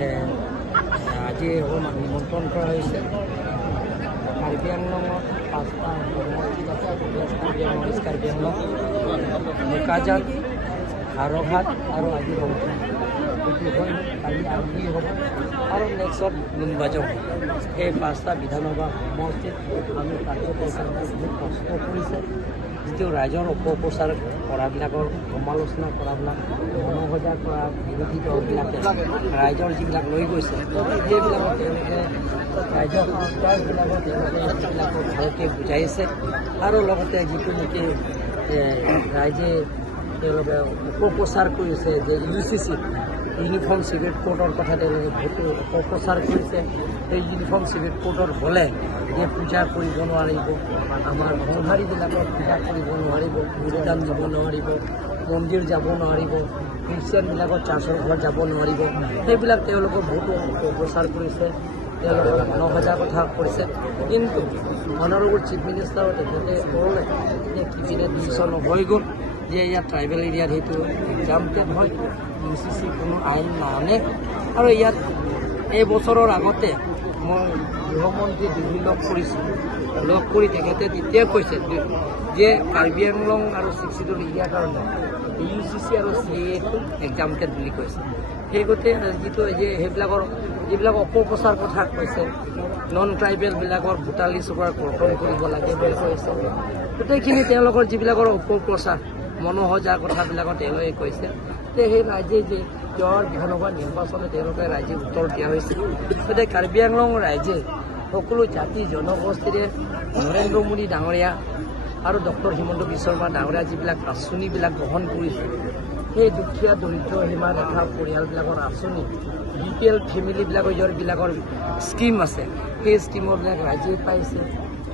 আজি নিমন্ত্ৰণ কৰা হৈছে কাৰ্বি আংলঙত 5টা জনগোষ্ঠী আছে কাৰ্বি আংলং ইষ্ট কাৰ্বি আংলং মুকাজান হাৰঘাট আৰু আজি ৰংপুৰ এইটো হয় কালি আজি হ'ব আৰু নেক্সট নুনবাজং এই 5টা বিধানসভা সমষ্টিত আমি কাৰ্যকৰ্তাসকলে বহুত কষ্ট কৰিছে যিটো ৰাইজৰ অপপ্ৰচাৰ কৰাবিলাকৰ সমালোচনা কৰাবিলাক মনোসজা কৰা বিৰোধী দলবিলাকে ৰাইজৰ যিবিলাক লৈ গৈছে সেইবিলাকক তেওঁলোকে ৰাইজৰ সংস্কাৰবিলাকক তেওঁলোকে ভালকৈ বুজাইছে আৰু লগতে যিটো নেকি ৰাইজে তেওঁলোকে অপপ্ৰচাৰ কৰিছে যে UCC ইউনিফৰ্ম চিভিল কোডৰ কথা তেওঁলোকে বহুতো অপপ্ৰচাৰ কৰিছে এই ইউনিফৰ্ম চিভিল কোডৰ হ'লে যে পূজা কৰিব নোৱাৰিব আমাৰ সংসাৰীবিলাকক পূজা কৰিব নোৱাৰিব বলিদান দিব নোৱাৰিব মন্দিৰ যাব নোৱাৰিব খ্ৰীষ্টিয়ানবিলাকৰ চাৰ্চৰ ঘৰ যাব নোৱাৰিব সেইবিলাক তেওঁলোকে বহুতো অপপ্ৰচাৰ কৰিছে তেওঁলোকে মনোসজা কথা কৰিছে কিন্তু অনাৰেবল চিফ মিনিষ্টাৰৰ তেখেতে ক'লে যে কিপিনে ডিচিশ্যন হৈ গ'ল যে ইয়াত ট্ৰাইবেল এৰিয়াত সেইটো এক্সামটেড হয় UCC কোনো আইন নানে আৰু ইয়াত এই বছৰৰ আগতে মই গৃহমন্ত্ৰী দিল্লী লগ কৰিছোঁ লগ কৰি তেখেতে তেতিয়া কৈছে যে কাৰ্বি আংলং আৰু 62 এৰিয়াৰ কাৰণে UCC আৰু CAA-টো এক্সামটেড বুলি কৈছে সেই গতিকে যিটো যে সেইবিলাকৰ যিবিলাক অপপ্ৰচাৰ কথা কৈছে নন ট্ৰাইবেলবিলাকৰ ভোটাৰ লিষ্টৰ পৰা কৰ্তন কৰিব লাগে বুলি কৈছে গোটেইখিনি তেওঁলোকৰ যিবিলাকৰ অপপ্ৰচাৰ মনোসজা কথাবিলাকত তেওঁলোকে কৈছে যে সেই ৰাইজে যে তেওঁৰ বিধানসভা নিৰ্বাচনে তেওঁলোকে ৰাইজে উত্তৰ দিয়া হৈছিল গতিকে কাৰ্বি আংলং ৰাইজে সকলো জাতি জনগোষ্ঠীৰে নৰেন্দ্ৰ মোদী ডাঙৰীয়া আৰু ডক্টৰ হিমন্ত বিশ্ব শৰ্মা ডাঙৰীয়া যিবিলাক আঁচনিবিলাক গ্ৰহণ কৰিছে সেই দুখীয়া দৰিদ্ৰ সীমাৰেখা পৰিয়ালবিলাকৰ আঁচনি BPL ফেমিলিবিলাকৰ যিবিলাকৰ স্কীম আছে সেই স্কীমবিলাক ৰাইজে পাইছে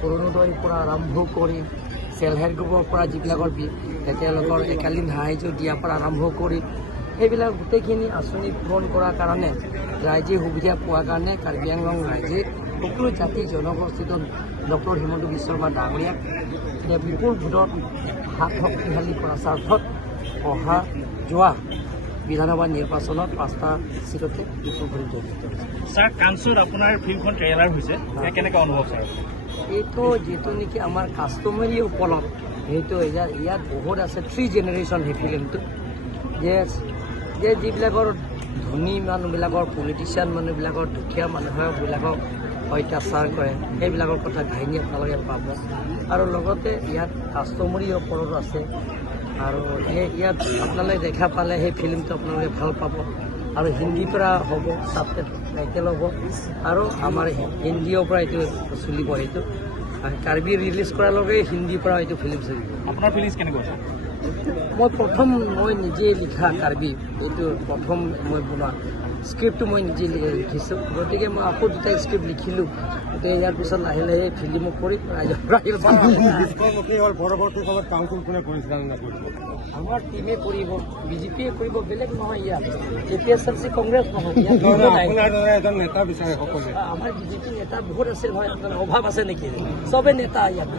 অৰুণোদয়ৰ পৰা আৰম্ভ কৰি চেল্ফ হেল্প গ্ৰুপৰ পৰা যিবিলাকৰ তেওঁলোকৰ একালীন সাহায্য দিয়াৰ পৰা আৰম্ভ কৰি সেইবিলাক গোটেইখিনি আঁচনি পূৰণ কৰাৰ কাৰণে ৰাইজে সুবিধা পোৱাৰ কাৰণে কাৰ্বি আংলং ৰাইজে সকলো জাতি জনগোষ্ঠীত ডক্টৰ হিমন্ত বিশ্ব শৰ্মা ডাঙৰীয়াক বিপুল ভোটত হাত শক্তিশালী কৰাৰ স্বাৰ্থত অহা যোৱা বিধানসভা নিৰ্বাচনত 5টা চিটতে বিপুল ভোট জড়িত হৈছে ছাৰ কাঞ্চুত আপোনাৰ ফিল্মখন ট্ৰেইলাৰ হৈছে কেনেকৈ অনুভৱ ছাৰ এইটো যিটো নেকি আমাৰ কাষ্টমাৰী উপলব্ধ সেইটো ইয়াত বহুত আছে 3 জেনেৰেশ্যন সেই ফিল্মটো যে যিবিলাকৰ ধনী মানুহবিলাকৰ পলিটিচিয়ান মানুহবিলাকৰ দুখীয়া মানুহবিলাকক অত্যাচাৰ কৰে সেইবিলাকৰ কথা কাহিনী আপোনালোকে পাব আৰু লগতে ইয়াত কাষ্টমাৰী ওপৰত আছে আৰু ইয়াত আপোনালোকে দেখা পালে সেই ফিল্মটো আপোনালোকে ভাল পাব আৰু হিন্দীৰ পৰা হ'ব ছাবটাইটেল হ'ব আৰু আমাৰ হিন্দীৰ পৰা এইটো চলিব সেইটো কাৰ্বি ৰিলিজ কৰাৰ লগে হিন্দীৰ পৰা এইটো ফিল্ম চলিব আপোনাৰ ফিলিংছ কেনেকুৱা আছে মই নিজে লিখা কাৰ্বি এইটো প্ৰথম মই বনোৱা স্ক্ৰিপ্টটো মই নিজে লিখিছোঁ গতিকে মই আকৌ 2টা স্ক্ৰিপ্ট লিখিলোঁ গতিকে ইয়াৰ পিছত লাহে লাহে ফিল্মো কৰিম ৰাইজৰ আমাৰ টীমে কৰিব BJPয়ে কৰিব বেলেগ নহয় ইয়াত APSRC কংগ্ৰেছ নহয় আমাৰ BJP নেতা বহুত আছে নহয় অভাৱ আছে নেকি চবে নেতা ইয়াত